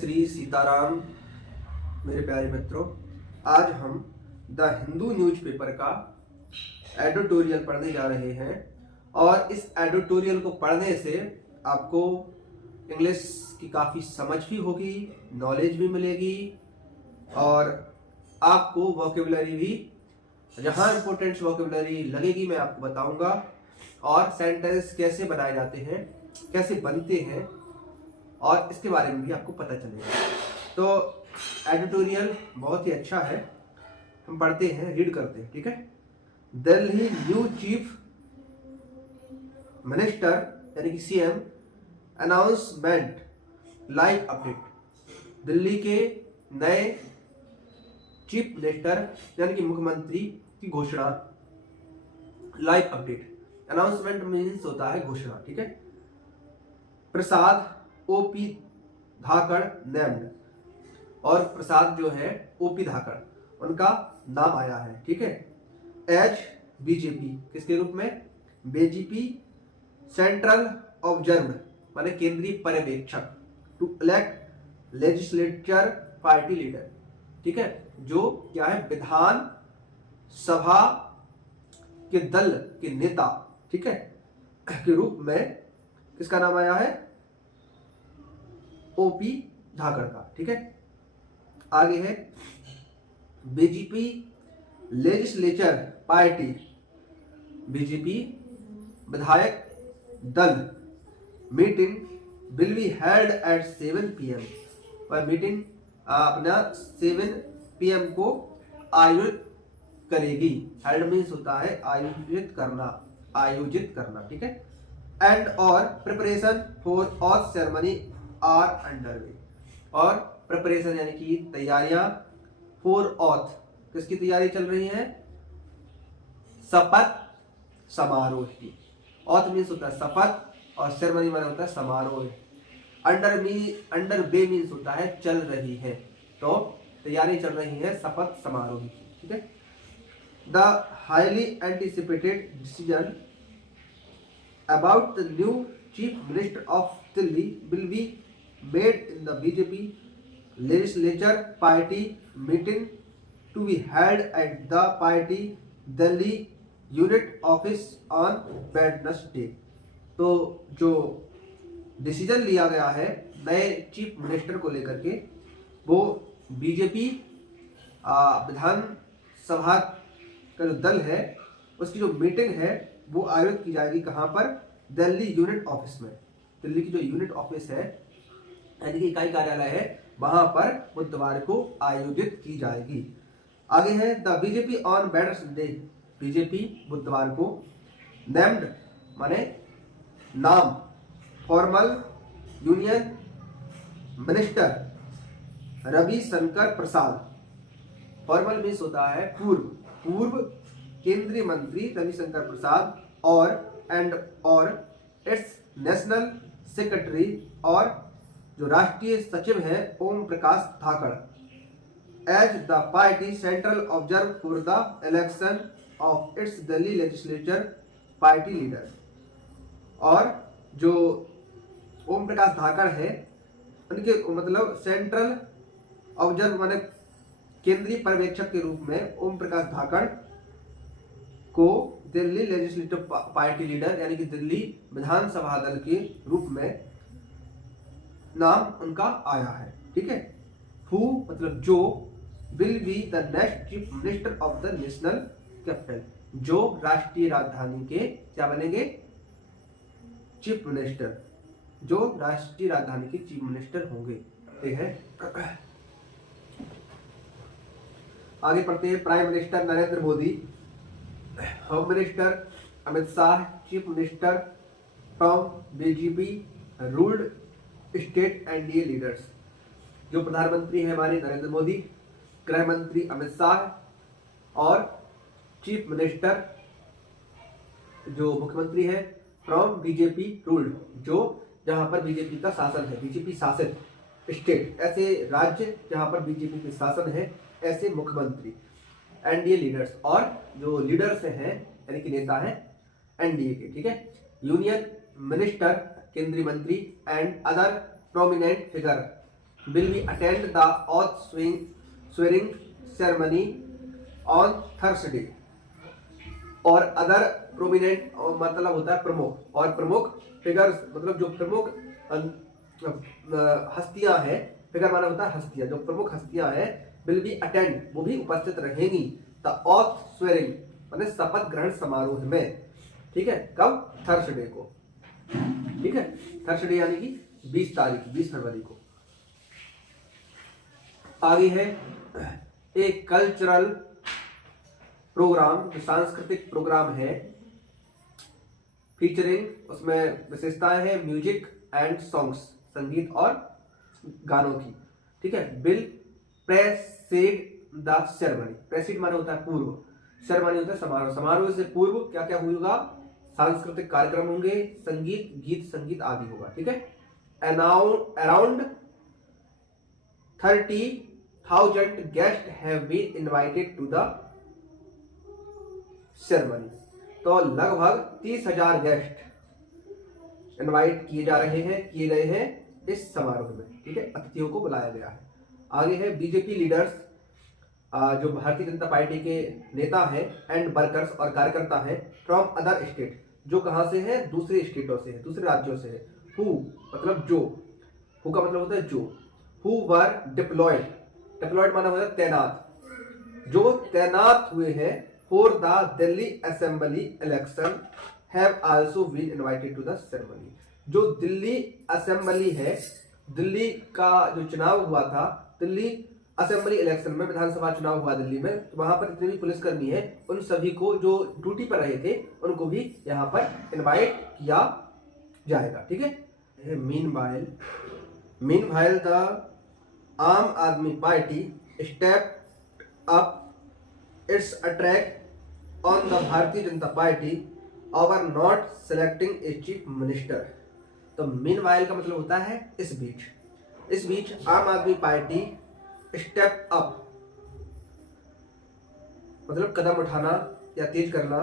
श्री सीताराम। मेरे प्यारे मित्रों, आज हम द हिंदू न्यूज़पेपर का एडिटोरियल पढ़ने जा रहे हैं और इस एडिटोरियल को पढ़ने से आपको इंग्लिश की काफ़ी समझ भी होगी, नॉलेज भी मिलेगी और आपको वोकेबुलरी भी, जहाँ इंपॉर्टेंट वोकेबुलरी लगेगी मैं आपको बताऊंगा, और सेंटेंस कैसे बनाए जाते हैं, कैसे बनते हैं और इसके बारे में भी आपको पता चलेगा। तो एडिटोरियल बहुत ही अच्छा है, हम पढ़ते हैं, रीड करते हैं, ठीक है। दिल्ली न्यू चीफ मिनिस्टर यानी कि CM announcement live update. Delhi के नए चीफ मिनिस्टर यानी कि मुख्यमंत्री की घोषणा, लाइव अपडेट। अनाउंसमेंट मीन्स होता है घोषणा, ठीक है। प्रसाद ओपी धाकड़ नेम्ड, और प्रसाद जो है ओपी धाकड़ उनका नाम आया है, ठीक है। एज बीजेपी, किसके रूप में? बीजेपी सेंट्रल ऑब्जर्व्ड माने केंद्रीय पर्यवेक्षक, to elect legislature party leader, ठीक है। जो क्या है? विधान सभा के दल के नेता, ठीक है, के रूप में किसका नाम आया है? ओपी धाकड़ का, ठीक है। आगे है बीजेपी लेजिस्लेचर पार्टी, बीजेपी विधायक दल meeting will be held at 7 PM, वह मीटिंग अपना 7 PM को आयोजित करेगी। हेल्ड मीन्स होता है आयोजित करना, ठीक है। एंड और preparation for all ceremony are underway, और प्रिपरेशन यानी कि तैयारियां, फॉर ऑथ, किसकी तैयारी चल रही है? शपथ समारोह की। ऑथ मीन्स होता है शपथ और सेरेमनी माने होता है समारोह। अंडर वे मीन्स होता है चल रही है, तो तैयारी चल रही है शपथ समारोह की, ठीक है। The highly anticipated decision about the new chief minister of Delhi will be made in the BJP legislature party meeting to be held at the party Delhi unit office on Wednesday। तो जो डिसीजन लिया गया है नए chief minister को लेकर के, वो बीजेपी विधानसभा का जो दल है उसकी जो मीटिंग है वो आयोजित की जाएगी। कहाँ पर? दिल्ली यूनिट ऑफिस में। दिल्ली की जो यूनिट ऑफिस है यानी कि इकाई कार्यालय है, वहां पर बुधवार को आयोजित की जाएगी। आगे है the BJP on Wednesday, BJP बुधवार को नेम्ड माने नाम फॉर्मल यूनियन मिनिस्टर रविशंकर प्रसाद, फॉर्मल मीन्स होता है पूर्व केंद्रीय मंत्री रविशंकर प्रसाद, और इट्स नेशनल सेक्रेटरी, और जो राष्ट्रीय सचिव है Om Prakash Dhakad, as the party central observe for the election of its Delhi legislature party leader. और जो ओम प्रकाश धाकड़ है उनके मतलब सेंट्रल ऑब्जर्व माने केंद्रीय पर्यवेक्षक के रूप में ओम प्रकाश धाकड़ को दिल्ली लेजिस्लेटिव पार्टी लीडर यानी कि दिल्ली विधानसभा दल के रूप में नाम उनका आया है, ठीक है। हु मतलब जो, will be the next chief minister of the national capital, जो राष्ट्रीय राजधानी के क्या बनेंगे? चीफ मिनिस्टर, जो राष्ट्रीय राजधानी के चीफ मिनिस्टर होंगे। ये है। आगे पढ़ते हैं। Prime minister Narendra Modi, home minister Amit Shah, chief minister from BJP ruled state NDA leaders. जो प्रधानमंत्री है हमारे नरेंद्र मोदी, गृह मंत्री अमित शाह, और चीफ मिनिस्टर जो मुख्यमंत्री है फ्रॉम बीजेपी रूल्ड, जो जहां पर बीजेपी का शासन है, बीजेपी शासित स्टेट, ऐसे राज्य जहां पर बीजेपी के शासन है, ऐसे मुख्यमंत्री, एनडीए लीडर्स, और जो लीडर्स हैं यानी कि नेता हैं एनडीए के, ठीक है। यूनियन मिनिस्टर केंद्रीय मंत्री, and other prominent figure, will be attend the oath swearing ceremony on Thursday और अदर प्रोमिनेंट मतलब होता है प्रमुख, और प्रमुख फिगर्स मतलब जो प्रमुख हस्तियां हैं, फिगर माना होता है हस्तियां, जो प्रमुख हस्तियां हैं विल बी अटेंड वो भी उपस्थित रहेंगी द ऑथ स्वेरिंग माने शपथ ग्रहण समारोह में। ठीक है, कब? थर्सडे को। ठीक है, थर्सडे यानी कि 20 तारीख 20 फरवरी को। आगे है एक कल्चरल प्रोग्राम, जो सांस्कृतिक प्रोग्राम है फीचरिंग, उसमें विशेषताएं हैं म्यूजिक एंड सॉन्ग्स, संगीत और गानों की। ठीक है, बिल प्रेसीड द सेरेमनी, प्रेसीड माने होता है पूर्व, सेरेमनी होता है समारोह, समारोह से पूर्व क्या क्या होगा? सांस्कृतिक कार्यक्रम होंगे, संगीत, गीत संगीत आदि होगा। ठीक है, around 30,000 guest have been invited to the ceremony, तो लगभग 30,000 गेस्ट इनवाइट किए गए हैं इस समारोह में। ठीक है, अतिथियों को बुलाया गया है। आगे है बीजेपी लीडर्स, जो भारतीय जनता पार्टी के नेता हैं एंड वर्कर्स और कार्यकर्ता हैं फ्रॉम अदर स्टेट, जो कहां से है? दूसरे स्टेटों से है, दूसरे राज्यों से है। हु मतलब जो, हु का मतलब होता है जो, हु वर डिप्लॉयड, डिप्लॉयड माना होता है तैनात, जो तैनात हुए हैं for the Delhi assembly election have also been invited to the ceremony, जो दिल्ली असेंबली है, दिल्ली का जो चुनाव हुआ था, दिल्ली असेंबली इलेक्शन में विधानसभा चुनाव हुआ दिल्ली में, तो वहां पर जितने भी पुलिसकर्मी है उन सभी को जो ड्यूटी पर रहे थे उनको भी यहाँ पर इनवाइट किया जाएगा। ठीक है, मीनवाइल द आम आदमी party step up it's attack on the Bharatiya Janata party over not selecting A chief minister. तो मीनवाइल का मतलब होता है इस बीच आम आदमी पार्टी स्टेप अप मतलब कदम उठाना या तेज करना,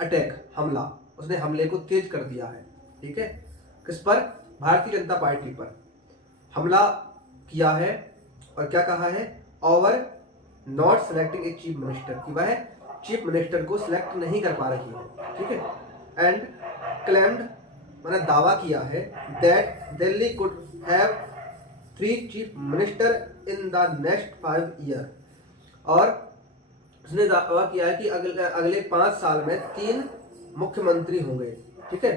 अटैक हमला, उसने हमले को तेज कर दिया है। ठीक है, किस पर? भारतीय जनता पार्टी पर हमला किया है और क्या कहा है? Over not selecting A chief minister, कि वह चीफ मिनिस्टर को सिलेक्ट नहीं कर पा रही है। ठीक है, एंड क्लेम्ड मैंने दावा किया है that Delhi could have 3 chief minister in the next 5 year, और उसने दावा किया है कि अगले 5 साल में 3 मुख्यमंत्री होंगे। ठीक है,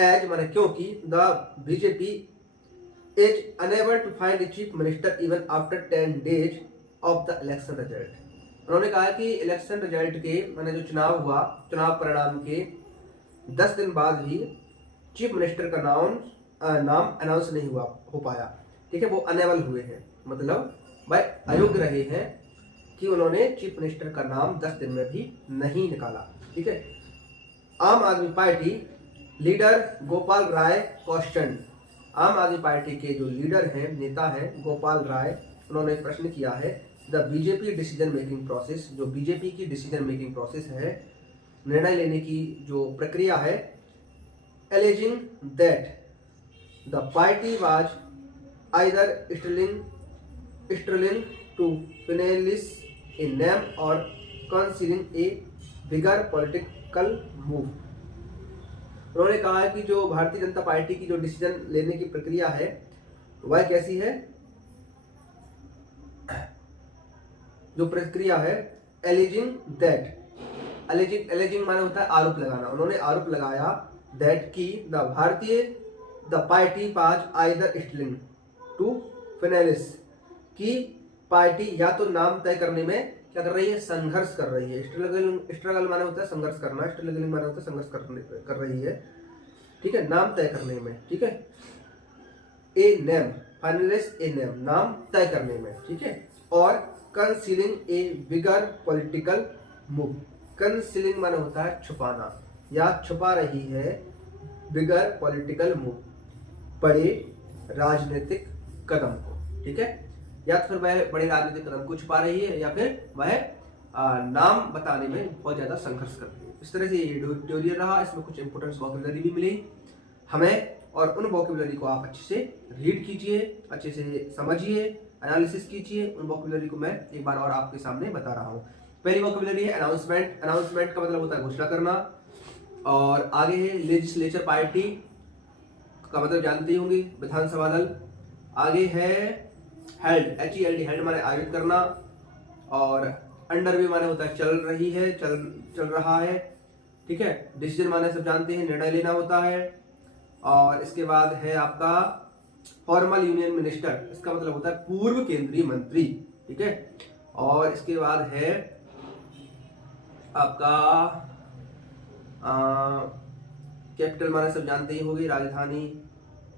एज माने क्योंकि the BJP is unable to find a chief minister even after 10 days of the election result. उन्होंने कहा कि इलेक्शन रिजल्ट के माने जो चुनाव हुआ, चुनाव परिणाम के 10 दिन बाद भी चीफ मिनिस्टर का नाम अनाउंस नहीं हो पाया। ठीक है, वो अनेबल हुए हैं, मतलब वह अयोग्य रहे हैं कि उन्होंने चीफ मिनिस्टर का नाम 10 दिन में भी नहीं निकाला। ठीक है, आम आदमी party leader Gopal Rai question, आम आदमी पार्टी के जो लीडर हैं, नेता हैं गोपाल राय, उन्होंने प्रश्न किया है the BJP decision making process, जो बीजेपी की डिसीजन मेकिंग प्रोसेस है, निर्णय लेने की जो प्रक्रिया है, alleging that the party was either struggling to finalise a name or considering A bigger political move. उन्होंने कहा है कि जो भारतीय जनता पार्टी की जो डिसीजन लेने की प्रक्रिया है वह कैसी है, जो प्रक्रिया है एलिजिंग दैट, एलिजिंग माने होता है आरोप लगाना। उन्होंने आरोप लगाया दैट की द पार्टी पाज आइदर स्ट्रगलिंग टू फाइनलिस, की पार्टी या तो नाम तय करने में क्या कर रही है, संघर्ष कर रही है। स्ट्रगल माने होता है संघर्ष करना, स्ट्रगलिंग माने होता है संघर्ष कर रही है। ठीक है, नाम तय करने में। ठीक है, ए नेम, फाइनलिस ए नेम, नाम तय करने में। ठीक है, और कंसीलिंग ए बिगर पॉलिटिकल मूव, कंसीलिंग माने होता है छुपाना या छुपा रही है, बिगर पॉलिटिकल मूव, बड़े राजनीतिक कदम को। ठीक है, या तो फिर वह बड़े राजनीतिक कदम को छुपा रही है या फिर वह नाम बताने में बहुत ज्यादा संघर्ष कर रही है। इस तरह से ये ट्यूटोरियल रहा, इसमें कुछ इंपोर्टेंट वोकैबुलरी भी मिली हमें और उन वोकेबुलरी को आप अच्छे से रीड कीजिए, अच्छे से समझिए, एनालिसिस कीजिए। उन वोकेबुलरी को मैं एक बार और आपके सामने बता रहा हूँ। पहली वोकेबुलरी है अनाउंसमेंट। अनाउंसमेंट का मतलब होता है घोषणा करना। और आगे है लेजिस्लेचर पार्टी का मतलब जानते ही होंगे, विधानसभा दल। आगे है हेल्ड, HELD, हेल्ड माने आयोजित करना। और अंडर वे माने होता है चल रही है, चल रहा है, ठीक है। डिसीजन माने सब जानते हैं, निर्णय लेना होता है। और इसके बाद है आपका फॉर्मल यूनियन मिनिस्टर, इसका मतलब होता है पूर्व केंद्रीय मंत्री, ठीक है। और इसके बाद है आपका कैपिटल माने सब जानते ही होंगे, राजधानी।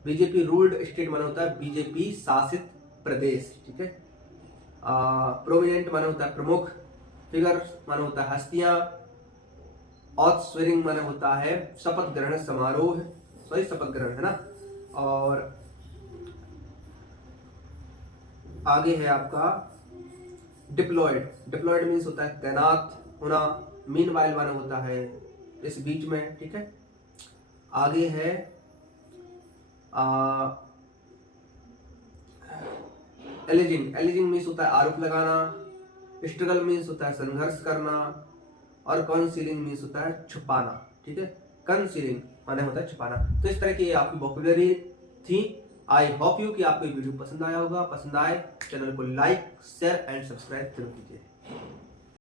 बीजेपी रूल्ड स्टेट माने होता है बीजेपी शासित प्रदेश, ठीक है। प्रोमिनेंट माने होता है प्रमुख। फिगर माने होता है हस्तियां। ऑथ स्वेरिंग माने होता है शपथ ग्रहण समारोह, सॉरी शपथ ग्रहण है ना। और आगे है आपका डिप्लॉयड। डिप्लॉयड मीन्स होता है तैनात होना। मीनवाइल माने होता है इस बीच में, ठीक है। आगे है एलिजिंग। एलिजिंग मीन्स होता है आरोप लगाना। स्ट्रगल मीन्स होता है संघर्ष करना। और कंसीलिंग मीन्स होता है छुपाना, ठीक है। कंसीलिंग माने होता है छुपाना। तो इस तरह की आपकी वोकैबुलरी थी। आई होप यू कि आपको ये वीडियो पसंद आया होगा। पसंद आए चैनल को लाइक, शेयर एंड सब्सक्राइब जरूर कीजिए।